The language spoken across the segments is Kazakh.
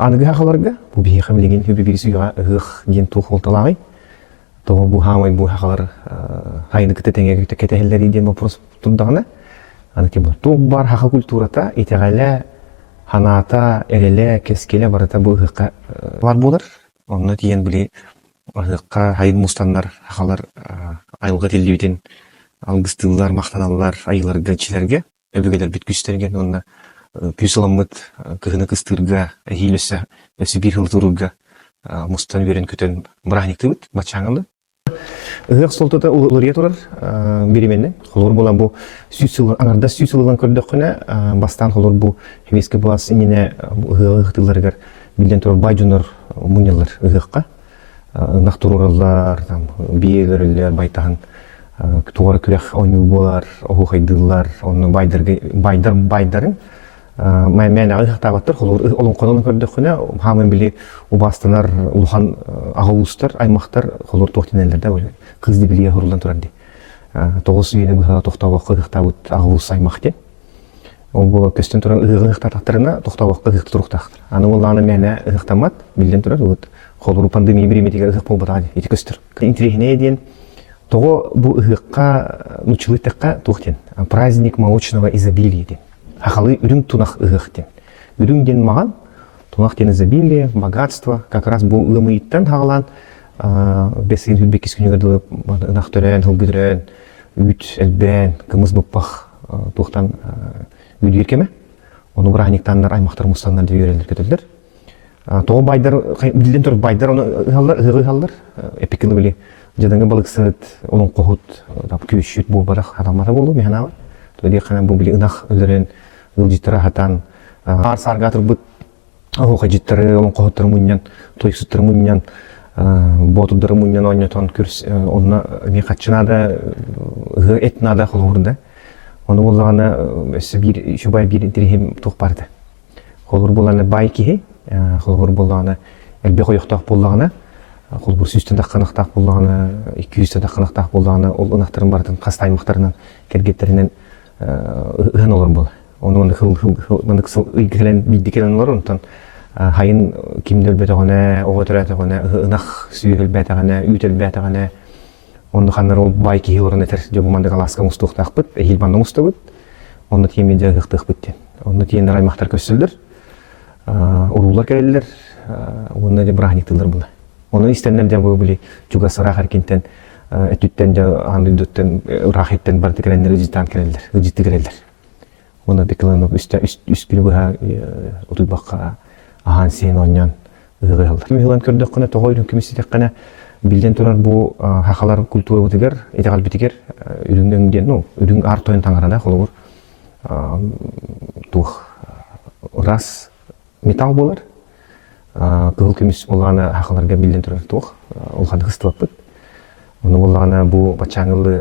Анығы хақаларға бұл бейі қамилеген хөбі бірісі ұйға ден туқ олталағай. Тоғы бұл хамай бұл хақалар хайны күті тәңе күті кәтәхелер еден вопрос тұрдағына. Анығы бұл туқ бар хақа культурата, етеғалі, ханата, әрелі, кескелі барыта бұл ұйға бар болар. Оны тиен біле ұйға хайын мұстандар хақалар айылға телді бітен алғыстылар, мақтаналар, айылар гәнчілерге, өбігелер біткүстерген, онына пүйсіламыд кығыны кыстырға, әйілісі, өсі бір хыл тұрыға мұстан берен көтен бұрағникті бұд, батшаңылы. Үғық солтыда ұлырия тұрар беременне. Қолыр болан бұл аңарда сүйсілілан көрдіқ күні, бастан қолыр бұл хевескі болас инене ұғықтыларығар білден тұрар байжунар мұнелар ұғыққа. Нақ тұрыралар, бейелерілер, байтағын туғары күрек ойны болар, оғы қайдылар, оны байдарын. Мен ағықтағаттыр, олың қонуын көрдіқ күні, хамын біле ұбастанар, ұлған ағылыстар, аймақтар қолыр тоқтенелерді бөлі. Қызды біле ғырылдан тұрарды. Тоғыз үйені бұға тоқтауаққа ғықтағыт ағылыс аймақты. Ол бұл көстен тұран ғықтақтарына тоқтауаққа ғықты тұрықтақтыр. Аны олағаны мәні ғықтамат, білден тұрар, қолыр пандемия біреметеге ғық бол бұтағады, еті көстір. Интерегіне еден, тоғы бұл ғыққа, нүчіліттіққа тоқтен, праздник молочного изобилия ден. Хақалы үрің тұнақ ұғықтен. Үріңден маған тұнақтен изобилие, богатство, как раз бұл ұлымыйттан хағалан, бәсіген хүлбеккес күнігірді ұнақ түрен, ұлгүдірен, үт, әлбән, кымыз бұппақ тұқтан үйді еркеме. Оны бұрағынектанлар, аймақтар мұстанлар деп үйрелер көтілдір. Тоғы байдар, білден тұрып байдар, оны ұғалар, эпикілі біле. Жадаңға балықсыд, оның қоғыт, күйшіт бұл барақ адамата болу, механава. Тоды қана бұл біле ұнақ өлірен, ұлжиттары хатан, сарға тұрбыт, оға життары, оның қоғыттары мұниян, тойықсыттары мұниян, ботылдары мұниян ойнатон көрс, оны не қатшынада, этнада қолғырында. Оны болағаны шубай бір интерхем тоқ барды. Қолғыр болағаны бай кейі, қолғыр болағаны әлбе қойықтақ болағаны, қолғыр сүстен даққанықтақ болағаны, 200 даққанықтақ болағаны, ол ұнақтарын бардың қасты аймақтарынан, кергеттерінен ұған олар бол. Оны қыл үйгілен биддікелен олар, онтан хайын кемдел бәтіғаны, оғы түрәтіғаны, ұнақ сүйгіл бәтіғаны, үйтел бәтіғаны, оны қандар ол бай кейі орын әтір, жобыманды қаласқа мұстуқтақ бұд, әйел банды мұсты бұд, оны тиеменде ғықтық бұдтен. Оны тиендер аймақтар көсілдір, ұрулар кәрелілер, оны де бұрағынектілдер бұлы. Оны істенлер де бұл білі жүгасы әркенттен, әттүттен де аңдүйдіттен, рахеттен барды кәрелілер, үжеттен кәрелілер, үжетті кәрелілер. Оны бекілініп үст күні бұға ұтылбаққа аған сен ойнан ұғы алдар. Мехилан көрдік қына тоғы үйрін көмесі тек қана білден тұрар бұл хақалар культура өтігер, етеғал бітігер үріңден, үрің ар тойын таңырана қолығыр тұқ рас металл болар. Қығыл көмес болғаны хақаларға білден тұрар тұқ, олғаны қыстылап бұд. Оны болғаны бұл батшаңылы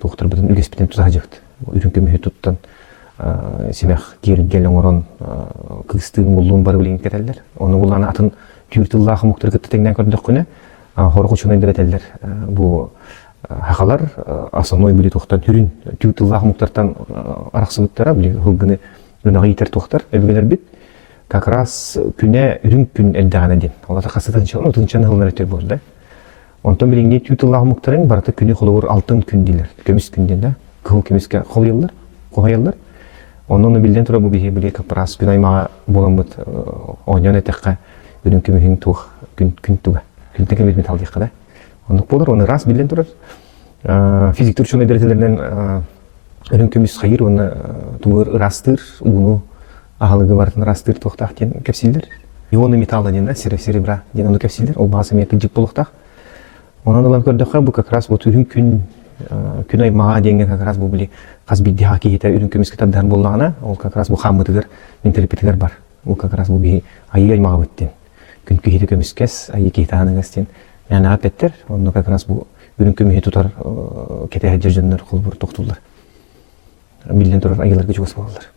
тұқтыр бұдың үлгес бітен тұза жеқті. Үрін көмесі тұттан семех керген оңырон кыстыгын болуын бары білген кетелдер. Оны болғаны атын түйіртіллағы мұқтыр күтті теңден көрдік күні хорғы ұшынайдыр әтелдер. Бұл хақалар асаной білі тоқтан түрін түйіртіллағы мұқтыртан арақсы бұттара білі ғылғыны үнаға етер тоқтар өбігелер бит. Как раз күне үрін күн әлдіған әден. Олата қасы тыңчаны ғылынар өтер болды. Онтан біліңде түйіртіллағы мұқтырын барыты күне қолығыр алтын күн дейлер. Көміс күнден да қыл көміске қойылдар. Оны білден тұра бұл бейе біле капырас күн аймаға болан бұд ойнан әтіққа үрін көмігін туық күн туға. Күнтен кәмет метал дейққа да. Ондық болар, оны рас білден тұрар. Физиктер шуны дәретелерінен үрін көміс қайыр, оны туғыр растыр, ұғыну ағалығы бардың растыр тоқтақ ден кәпсілдер. Ионы металла ден да, серебра ден оны кәпсілдер, ол бағасы меті жік болықтақ. Онан олан көрдіққа бұл как раз үрін күн аймаға денген как раз бұл біле қаз бидде хаки ете үрін көмеске таддар болағына, ол как раз бұл қамытығыр, менталипетігер бар. Ол как раз бұл бей айы аймаға өттен. Күн күйеті көмескес, айы кейті анығастен. Мәнаға петтер, оны как раз бұл үрін көмесе тұтар кете әджер жөнлер қол бұр тоқтылар. Білден тұрар айыларға жүгіс болалар.